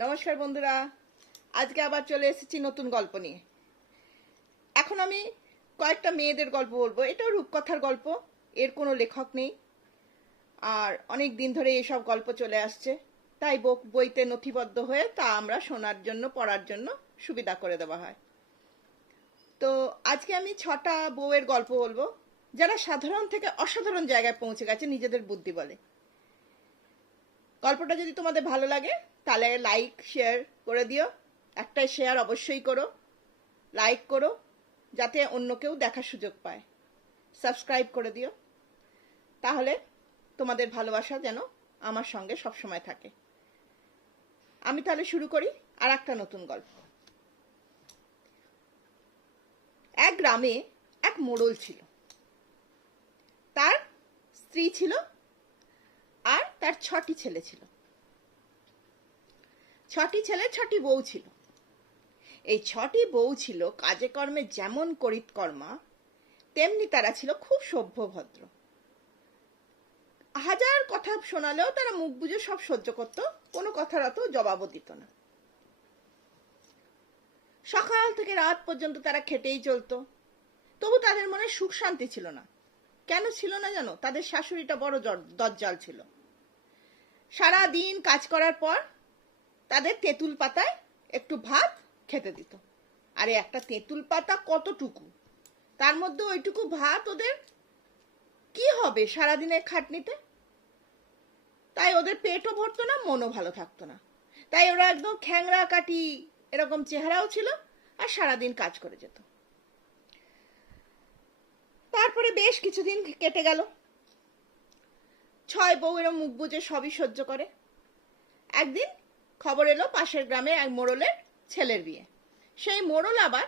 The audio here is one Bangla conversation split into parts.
নমস্কার বন্ধুরা, আজকে আবার চলে এসেছি নতুন গল্প নিয়ে। এখন আমি কয়েকটা মেয়েদের গল্প বলবো। এটাও রূপকথার গল্প, এর কোনো লেখক নেই, আর অনেক দিন ধরে এসব গল্প চলে আসছে, তাই বইতে নথিবদ্ধ হয়ে তা আমরা শোনার জন্য পড়ার জন্য সুবিধা করে দেওয়া হয়। তো আজকে আমি 6টা বউয়ের গল্প বলবো, যারা সাধারণ থেকে অসাধারণ জায়গায় পৌঁছে গেছে নিজেদের বুদ্ধি বলে। গল্পটা যদি তোমাদের ভালো লাগে তাহলে লাইক শেয়ার করে দিও। একটা শেয়ার অবশ্যই করো, লাইক করো, যাতে অন্য কেউ দেখার সুযোগ পায়। সাবস্ক্রাইব করে দিও, তাহলে তোমাদের ভালোবাসা যেন আমার সঙ্গে সবসময় থাকে। আমি তাহলে শুরু করি আর একটা নতুন গল্প। এক গ্রামে এক মোড়ল ছিল। তার স্ত্রী ছিল আর তার 6টি ছেলে ছিল। 6টি ছেলে 6টি বউ ছিল। এই 6টি বউ ছিল কাজে কর্মে যেমন করিতকর্মা, তেমনি তারা ছিল খুব সভ্য ভদ্র। হাজার কথা শোনালেও তারা মুখ বুজে সব সহ্য করত, কোনো কথার অত জবাবও দিত না। সকাল থেকে রাত পর্যন্ত তারা খেটেই চলতো, তবু তাদের মনে সুখ শান্তি ছিল না। কেন ছিল না জানো? তাদের শাশুড়িটা বড় দজ্জাল ছিল। সারা দিন কাজ করার পর তাদের তেঁতুল পাতায় একটু ভাত খেতে দিত। আরে একটা তেঁতুল পাতা কতটুকু, তার মধ্যে ওইটুকু ভাত ওদের কি হবে সারাদিনের খাটনিতে? তাই ওদের পেটও ভরতো না, মনও ভালো থাকতো না। তাই ওরা একদম খ্যাংরা কাটি এরকম চেহারাও ছিল, আর সারাদিন কাজ করে যেত। তারপরে বেশ কিছুদিন কেটে গেল। 6 বউ এরম মুখ বুজে সবই সহ্য করে। একদিন খবর এলো পাশের গ্রামে এক মোড়লের ছেলের বিয়ে। সেই মোড়ল আবার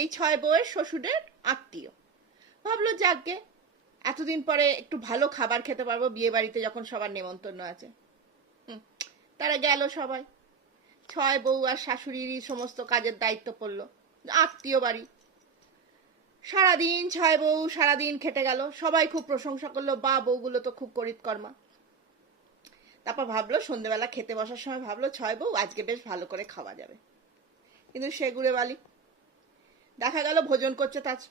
এই 6 বউয়ের শ্বশুরের আত্মীয়। ভাবলো যাকগে, এতদিন পরে একটু ভালো খাবার খেতে পারবো বিয়ে বাড়িতে, যখন সবার নেমন্তন্ন আছে। তারা গেল সবাই। 6 বউ আর শাশুড়িরই সমস্ত কাজের দায়িত্ব পড়লো, আত্মীয় বাড়ি। সারাদিন 6 বউ সারাদিন খেটে গেল, সবাই খুব প্রশংসা করলো, বা বউগুলো তো খুব করিতকর্মা। তারপর ভাবলো সন্ধ্যেবেলা খেতে বসার সময় ভাবলো 6 বউ আজকে বেশ ভালো করে খাওয়া যাবে। কিন্তু সে গুড়ে বালি। দেখা গেল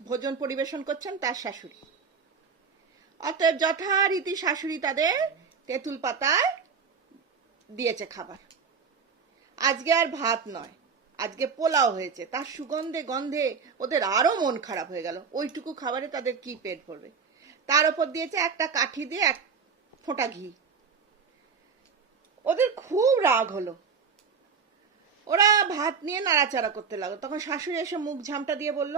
ভোজন পরিবেশন করছেন তার শাশুড়ি। অতএব যথারীতি শাশুড়ি তাদের তেঁতুল পাতায় দিয়েছে খাবার। আজকে আর ভাত নয়, আজকে পোলাও হয়েছে। তার সুগন্ধে গন্ধে ওদের আরো মন খারাপ হয়ে গেল। ওইটুকু খাবারে তাদের কি পেট ভরবে? তার উপর দিয়েছে একটা কাঠি দিয়ে এক ফোঁটা ঘি। ওদের খুব রাগ হলো। ওরা ভাত নিয়ে নাড়াচাড়া করতে লাগলো। তখন শাশুড়ি এসে মুখ ঝামটা দিয়ে বলল,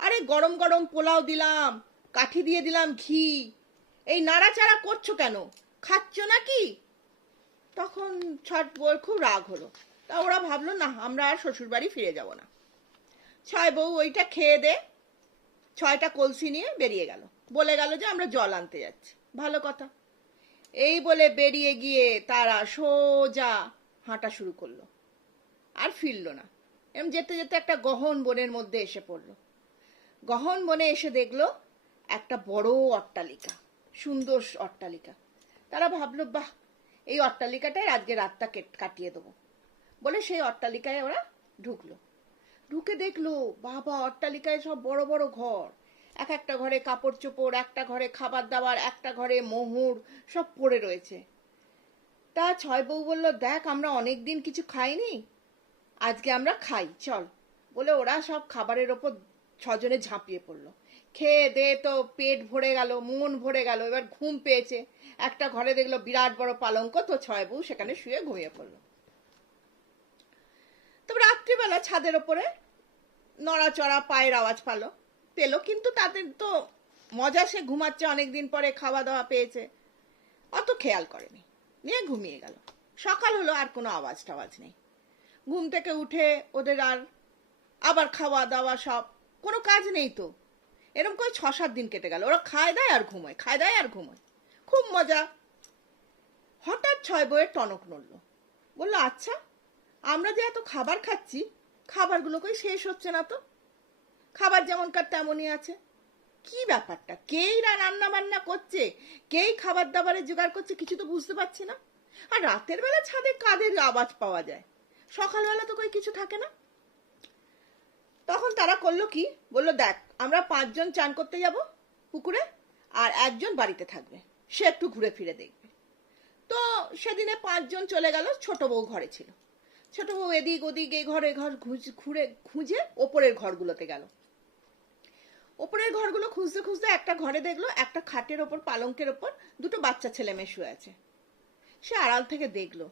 আরে গরম গরম পোলাও দিলাম, কাঠি দিয়ে দিলাম ঘি, এই নাড়াচাড়া করছো কেন? খাচ্ছ নাকি? তখন 6 বউয়ের খুব রাগ হলো। তা ওরা ভাবলো না, আমরা আর শ্বশুর বাড়ি ফিরে যাব না। 6 বউ ওইটা খেয়ে দে 6টা কলসি নিয়ে বেরিয়ে গেল। বলে গেল যে আমরা জল আনতে যাচ্ছি। ভালো কথা। এই বলে বেরিয়ে গিয়ে তারা সোজা হাঁটা শুরু করলো, আর ফিরল না। এরম যেতে যেতে একটা গহন বনের মধ্যে এসে পড়লো। গহন বনে এসে দেখলো একটা বড় অট্টালিকা, সুন্দর অট্টালিকা। তারা ভাবলো, বাহ, এই অট্টালিকাটায় আজকে রাতটা কাটিয়ে দেবো বলে সেই অট্টালিকায় ওরা ঢুকলো। ঢুকে দেখলো বাবা, অট্টালিকায় সব বড় বড় ঘর। এক একটা ঘরে কাপড় চোপড়, একটা ঘরে খাবার দাবার, একটা ঘরে মোহর সব পড়ে রয়েছে। তা 6 বউ বলল, দেখ আমরা অনেক দিন কিছু খাইনি, আজকে আমরা খাই চল। বলে ওরা সব খাবারের ওপর 6 জনে ঝাঁপিয়ে পড়লো। খেয়ে দে তো পেট ভরে গেল, মন ভরে গেল। এবার ঘুম পেয়েছে। একটা ঘরে দেখলো বিরাট বড় পালঙ্ক, তো 6 বউ সেখানে শুয়ে ঘুমিয়ে পড়লো। তবে রাত্রিবেলা ছাদের ওপরে নড়াচড়া পায়ের আওয়াজ পেলো, কিন্তু তাদের তো মজা, সে ঘুমাচ্ছে, অনেকদিন পরে খাওয়া দাওয়া পেয়েছে, অত খেয়াল করেনি, নিয়ে ঘুমিয়ে গেল। সকাল হলো, আর কোনো আওয়াজ টাওয়াজ নেই। ঘুম থেকে উঠে ওদের আবার খাওয়া দাওয়া, সব কোনো কাজ নেই তো। এরকম করে 6-7 দিন কেটে গেল। ওরা খায় দায় আর ঘুমোয়, খায় দায় আর ঘুমোয়, খুব মজা। হঠাৎ 6 বউয়ের টনক নড়লো। বললো, আচ্ছা, আমরা যে এত খাবার খাচ্ছি, খাবারগুলো কই শেষ হচ্ছে না তো? খাবার যেমনকার তেমনই আছে। কি ব্যাপারটা? কেই রান্না বান্না করছে, কেই খাবার দাবারের জোগাড় করছে, কিছু তো বুঝতে পারছি না। আর রাতের বেলা ছাদে কাদের আওয়াজ পাওয়া যায়, সকালবেলা তো কই কিছু থাকে না। তখন তারা করলো কি, বললো দেখ আমরা 5 জন চান করতে যাব পুকুরে, আর একজন বাড়িতে থাকবে, সে একটু ঘুরে ফিরে দেখবে। তো সেদিনে 5 জন চলে গেল, ছোট বউ ঘরে ছিল। ছোট বউ এদিক ওদিক এই ঘরে ঘর ঘুরে খুঁজে ওপরের ঘরগুলোতে গেল। ওপরের ঘরগুলো খুঁজতে খুঁজতে একটা ঘরে দেখলো একটা খাটের ওপর পালঙ্কের ওপর দুটো বাচ্চা ছেলে মেয়ে শুয়ে আছে। সে আড়াল থেকে দেখলো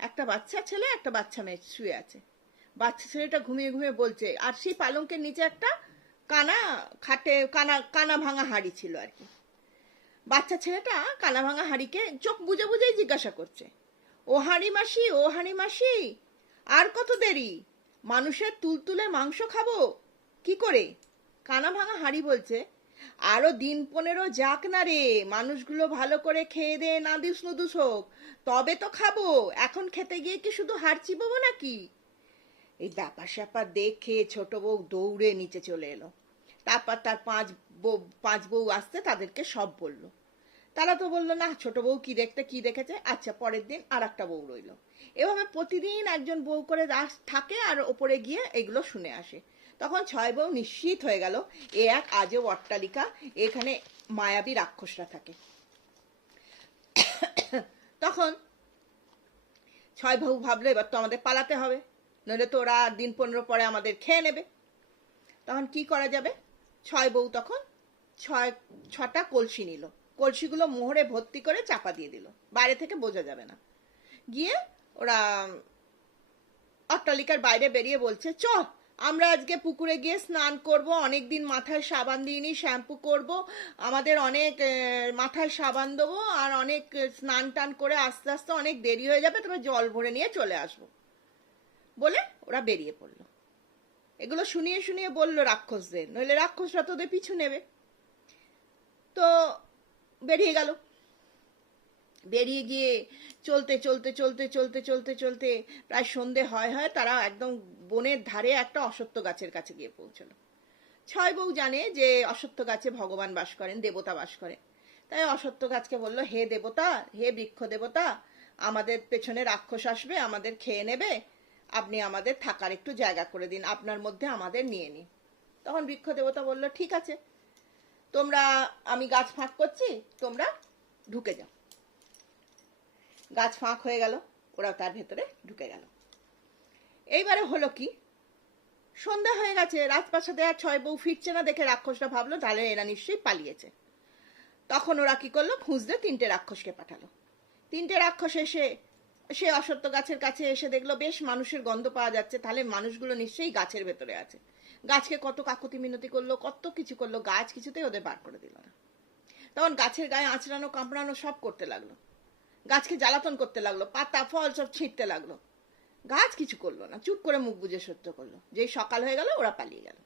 একটা বাচ্চা ছেলে একটা বাচ্চা মেয়ে শুয়ে আছে। বাচ্চা ছেলেটা ঘুমিয়ে ঘুমিয়ে বলছে, আর সেই পালঙ্কের নিচে একটা কানা খাটে কানা কানা ভাঙা হাড়ি ছিল আর কি। বাচ্চা ছেলেটা কানা ভাঙা হাড়িকে চোখ বুজে বুঝেই জিজ্ঞাসা করছে, ও হাঁড়ি মাসি, ও হাঁড়ি মাসি, আর কত দেরি, মানুষের তুলতুলে মাংস খাবো কি করে? কানা ভাঙা হাঁড়ি বলছে, আরো দিন 15 যাক না রে, মানুষগুলো ভালো করে খেয়ে দে, নাদিস নুদুস হোক, তবে তো খাবো, এখন খেতে গিয়ে কি শুধু হাড় চিবাবো নাকি? এই ব্যাপার স্যাপার দেখে ছোট বউ দৌড়ে নিচে চলে এলো। তারপর তার 5 বউ আসতে তাদেরকে সব বললো। তারা তো বললো না, ছোট বউ কি দেখেছে। আচ্ছা, পরের দিন আর একটা বউ রইলো। এভাবে প্রতিদিন একজন বউ করে থাকে আর ওপরে গিয়ে এগুলো শুনে আসে। তখন 6 বউ নিশ্চিত হয়ে গেল এ এক আজব অট্টালিকা, এখানে মায়াবী রাক্ষসরা থাকে। তখন 6 বউ ভাবলো এবার তো আমাদের পালাতে হবে, নইলে তো ওরা দিন 15 পরে আমাদের খেয়ে নেবে। তখন কি করা যাবে? 6 বউ তখন 6টা কলসি নিল, কলসিগুলো মোহরে ভর্তি করে চাপা দিয়ে দিল, বাইরে থেকে বোঝা যাবে না। গিয়ে ওরা অট্টালিকার বাইরে বেরিয়ে বলছে, চল আমরা আজকে পুকুরে গিয়ে স্নান করব, অনেকদিন মাথায় সাবান দিইনি, শ্যাম্পু করব, আমাদের অনেক মাথায় সাবান দেবো, আর অনেক স্নান টান করে আস্তে আস্তে অনেক দেরি হয়ে যাবে, তবে জল ভরে নিয়ে চলে আসবো বলে ওরা বেরিয়ে পড়লো। এগুলো শুনিয়ে শুনিয়ে বললো রাক্ষসদের, নইলে রাক্ষসরা তো ওদের পিছু নেবে। তো বেরিয়ে গেল। বেরিয়ে গিয়ে চলতে চলতে চলতে চলতে চলতে চলতে প্রায় সন্ধে হয় তারা একদম বনের ধারে একটা অশ্বত্থ গাছের কাছে গিয়ে পৌঁছলো। 6 বউ জানে যে অশ্বত্থ গাছে ভগবান বাস করেন, দেবতা বাস করেন। তাই অশ্বত্থ গাছকে বলল, হে দেবতা, হে বৃক্ষ দেবতা, আমাদের পেছনে রাক্ষস আসবে, আমাদের খেয়ে নেবে, আপনি আমাদের থাকার একটু জায়গা করে দিন, আপনার মধ্যে আমাদের নিয়ে নিন। তখন বৃক্ষ দেবতা বলল, ঠিক আছে, তোমরা, আমি গাছ ফাঁক করছি, তোমরা ঢুকে যাও। গাছ ফাঁক হয়ে গেল, ওরা তার ভেতরে ঢুকে গেল। এইবারে হলো কি, সন্ধ্যা হয়ে গেছে, রাজপ্রাসাদে আর 6 বউ ফিরছে না দেখে রাক্ষসরা ভাবলো তাহলে এরা নিশ্চয়ই পালিয়েছে। তখন ওরা কি করলো, খুঁজতে 3টে রাক্ষসকে পাঠালো। 3টে রাক্ষস এসে সে অশ্বত্থ গাছের কাছে এসে দেখলো বেশ মানুষের গন্ধ পাওয়া যাচ্ছে, তাহলে মানুষগুলো নিশ্চয়ই গাছের ভেতরে আছে। গাছকে কত কাকুতি মিনতি করলো, কত কিছু করলো, গাছ কিছুতেই ওদের বার করে দিল না। তখন গাছের গায়ে আঁচড়ানো কামড়ানো সব করতে লাগলো, গাছকে জ্বালাতন করতে লাগলো, পাতা ফল সব ছিঁড়তে লাগলো। গাছ কিছু করলো না, চুপ করে মুখ বুজে সহ্য করলো। যেই সকাল হয়ে গেল ওরা পালিয়ে গেল।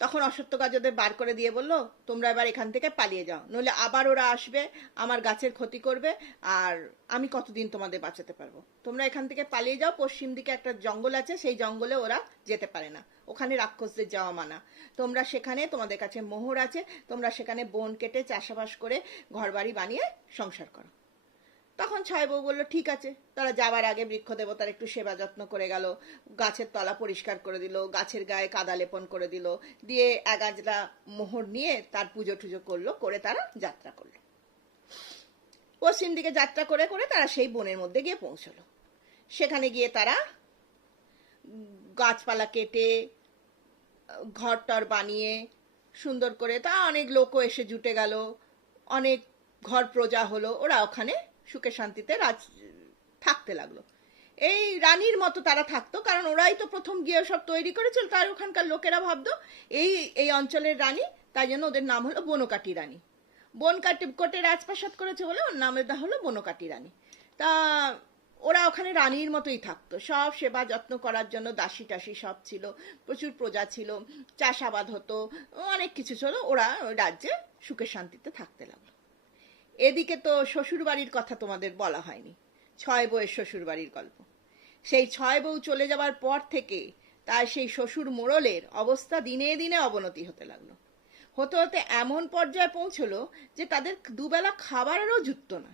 তখন অশ্বত্থ গাছ ওদের বার করে দিয়ে বলল, তোমরা এবার এখান থেকে পালিয়ে যাও, নইলে আবার ওরা আসবে, আমার গাছের ক্ষতি করবে, আর আমি কতদিন তোমাদের বাঁচাতে পারবো। তোমরা এখান থেকে পালিয়ে যাও, পশ্চিম দিকে একটা জঙ্গল আছে, সেই জঙ্গলে ওরা যেতে পারে না, ওখানে রাক্ষসদের যাওয়া মানা। তোমরা সেখানে, তোমাদের কাছে মোহর আছে, তোমরা সেখানে বন কেটে চাষাবাস করে ঘরবাড়ি বানিয়ে সংসার করো। তখন 6 বউ বললো ঠিক আছে। তারা যাবার আগে বৃক্ষ দেবতার একটু সেবা যত্ন করে গেল, গাছের তলা পরিষ্কার করে দিল, গাছের গায়ে কাদা লেপন করে দিল, দিয়ে 1 গাছলা মোহর নিয়ে তার পুজো টুজো করলো, করে তারা যাত্রা করলো। পশ্চিম দিকে যাত্রা করে করে তারা সেই বনের মধ্যে গিয়ে পৌঁছলো। সেখানে গিয়ে তারা গাছপালা কেটে ঘরটর বানিয়ে সুন্দর করে, তা অনেক লোকও এসে জুটে গেল, অনেক ঘর প্রজা হলো, ওরা ওখানে সুখে শান্তিতে থাকতে লাগলো। এই রানীর মতো তারা থাকতো, কারণ ওরাই তো প্রথম গিয়ে সব তৈরি করেছিল, তার ওখানকার লোকেরা ভাবতো এই এই অঞ্চলের রানী, তাই জন্য ওদের নাম হলো বনকাটি রানী। বনকাটি কোটে রাজপ্রাসাদ করেছে বলে ওর নামের হলো বনকাটি রানী। তা ওরা ওখানে রানীর মতোই থাকতো, সব সেবা যত্ন করার জন্য দাসী টাসী সব ছিল, প্রচুর প্রজা ছিল, চাষাবাদ হতো, অনেক কিছু ছিল, ওরা ওই রাজ্যে সুখে শান্তিতে থাকতে লাগলো। এদিকে তো শ্বশুর বাড়ির কথা তোমাদের বলা হয়নি, 6 বউয়ের শ্বশুর বাড়ির গল্প। সেই 6 বউ চলে যাবার পর থেকে তার সেই শ্বশুর মোড়লের অবস্থা দিনে দিনে অবনতি হতে লাগলো। হতে হতে এমন পর্যায়ে পৌঁছলো যে তাদের দুবেলা খাবারেরও জুটতো না।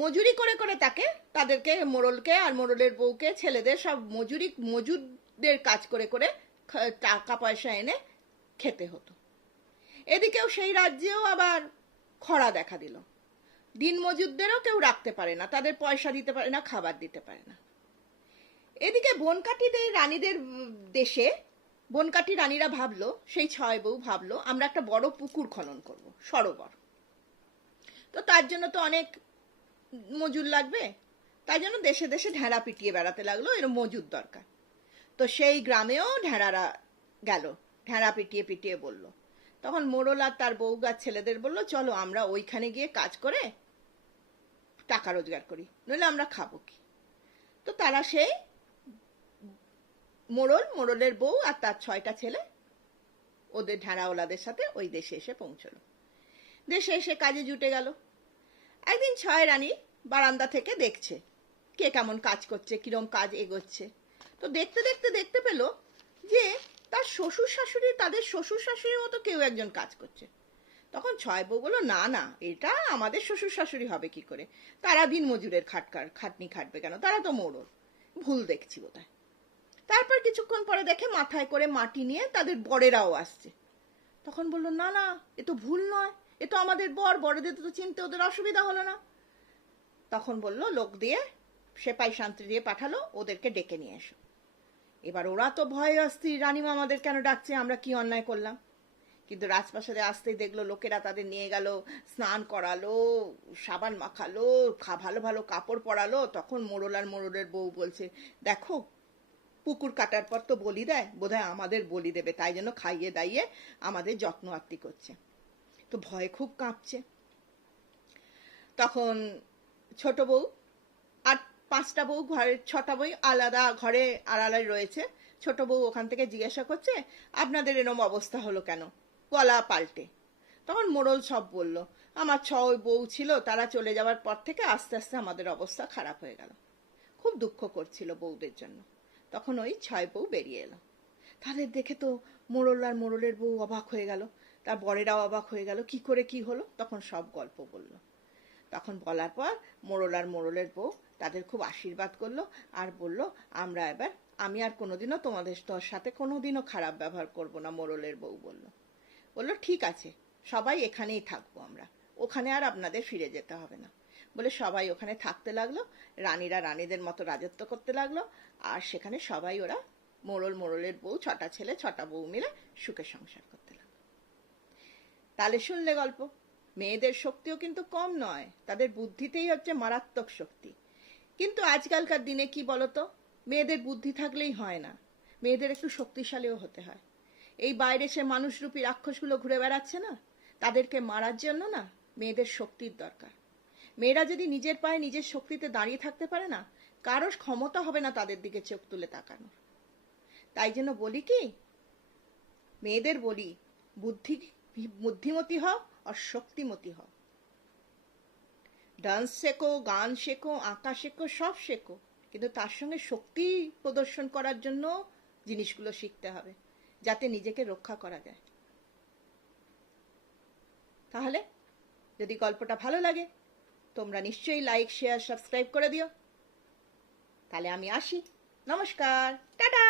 মজুরি করে করে তাদেরকে মোড়লকে আর মোড়লের বউকে ছেলেদের সব মজুরদের কাজ করে করে টাকা পয়সা এনে খেতে হতো। এদিকেও সেই রাজ্যেও আবার খরা দেখা দিল। দিন মজুরদেরও কেউ রাখতে পারে না, তাদের পয়সা দিতে পারে না, খাবার দিতে পারে না। এদিকে বনকাঠিদের রানীদের দেশে বনকাঠি রানীরা ভাবলো, সেই ছয় বউ ভাবলো, আমরা একটা বড় পুকুর খনন করব, সরোবর। তো তার জন্য তো অনেক মজুর লাগবে, তাই জন্য দেশে দেশে ঢেঁড়া পিটিয়ে বেড়াতে লাগলো, এর মজুর দরকার। তো সেই গ্রামেও ঢেঁড়ারা গেল, ঢেঁড়া পিটিয়ে পিটিয়ে বলল। তখন মোড়ল আর তার বউ আর ছেলেদের বলল, চলো আমরা ওইখানে গিয়ে কাজ করে টাকা রোজগার করি, নইলে আমরা খাবো কি। তো তারা সেই মোড়লের বউ আর তার 6টা ছেলে ওদের ঢেঁড়াওয়ালাদের সাথে ওই দেশে এসে পৌঁছলো। দেশে এসে কাজে জুটে গেল। একদিন 6 রানী বারান্দা থেকে দেখছে কে কেমন কাজ করছে, কিরম কাজ এগোচ্ছে। তো দেখতে দেখতে দেখতে পেল যে তাদের শ্বশুর শাশুড়ির মতো কেউ একজন কাজ করছে। তখন 6 বউ বলল, না না, এটা আমাদের শ্বশুর শাশুড়ি হবে কি করে, তারা দিন মজুরের খাটনি খাটবে কেন, তারা তো মোড়ল, ভুল দেখছি বোধহয়। তারপর কিছুক্ষণ পরে দেখে মাথায় করে মাটি নিয়ে তাদের বরেরাও আসছে। তখন বলল, না না, এ তো ভুল নয়, এ তো আমাদের বড়দের তো চিনতে ওদের অসুবিধা হলো না। তখন বলল, লোক দিয়ে সেপাই শান্তি দিয়ে পাঠালো, ওদেরকে ডেকে নিয়ে এসো। এবার ওরা তো ভয়ে অস্থির, রানীমা আমাদের কেন ডাকছে, আমরা কি অন্যায় করলাম। কিন্তু রাজপ্রাসাদে আসতেই দেখলো লোকেরা তাদের নিয়ে গেল, স্নান করালো, সাবান মাখালো, ভালো ভালো কাপড় পরালো। তখন মোড়ল আর মোড়লের বউ বলছে, দেখো পুকুর কাটার পর তো বলি দেয়, বোধহয় আমাদের বলি দেবে, তাই জন্য খাইয়ে দাইয়ে আমাদের যত্ন আত্তি করছে। তো ভয়ে খুব কাঁপছে। তখন ছোট বউ আর 5টা বউ, ঘরের 6টা বউ আলাদা ঘরে আড়ালাই রয়েছে। ছোট বউ ওখান থেকে জিজ্ঞাসা করছে, আপনাদের এরম অবস্থা হলো কেন, গলা পাল্টে। তখন মোড়ল সব বলল, আমার 6 বউ ছিল, তারা চলে যাওয়ার পর থেকে আস্তে আস্তে আমাদের অবস্থা খারাপ হয়ে গেল। খুব দুঃখ করছিল বউদের জন্য। তখন ওই 6 বউ বেরিয়ে এলো। তাদের দেখে তো মোড়ল আর মোড়লের বউ অবাক হয়ে গেল, তার বরেরাও অবাক হয়ে গেল, কি করে কি হলো। তখন সব গল্প বলল। তখন বলার পর মোড়ল আর মোড়লের বউ তাদের খুব আশীর্বাদ করলো আর বলল, আমি আর কোনোদিনও তোমাদের সাথে কোনোদিনও খারাপ ব্যবহার করব না। মোড়লের বউ বলল ঠিক আছে, সবাই এখানেই থাকবো আমরা, ওখানে আর আপনাদের ফিরে যেতে হবে না। বলে সবাই ওখানে থাকতে লাগলো, রানীরা রানীদের মতো রাজত্ব করতে লাগলো। আর সেখানে সবাই ওরা মোড়লের বউ 6টা ছেলে 6টা বউ মিলে সুখে সংসার করতে লাগলো। তাহলে শুনলে গল্প, মেয়েদের শক্তিও কিন্তু কম নয়, তাদের বুদ্ধিতেই হচ্ছে মারাত্মক শক্তি। কিন্তু আজকালকার দিনে কি বলতো, মেয়েদের বুদ্ধি থাকলেই হয় না, মেয়েদের একটু শক্তিশালীও হতে হয়। এই বাইরে সে মানুষরূপী রাক্ষসগুলো ঘুরে বেড়াচ্ছে না, তাদেরকে মারার জন্য না মেয়েদের শক্তির দরকার। মেয়েরা যদি নিজের পায়ে নিজের শক্তিতে দাঁড়িয়ে থাকতে পারে না, কারো ক্ষমতা হবে না তাদের দিকে চোখ তুলে তাকানোর। তাই জন্য বলি কি, মেয়েদের বলি, বুদ্ধিমতী হও আর শক্তিমতী হও। ডান্স শেখো, গান শেখো, আঁকা শেখো, সব শেখো, কিন্তু তার সঙ্গে শক্তি প্রদর্শন করার জন্য জিনিসগুলো শিখতে হবে, যাতে নিজেকে রক্ষা করা যায়। তাহলে যদি গল্পটা ভালো লাগে, তোমরা নিশ্চয়ই লাইক, শেয়ার, সাবস্ক্রাইব করে দিও। তাহলে আমি আসি, নমস্কার, টাটা।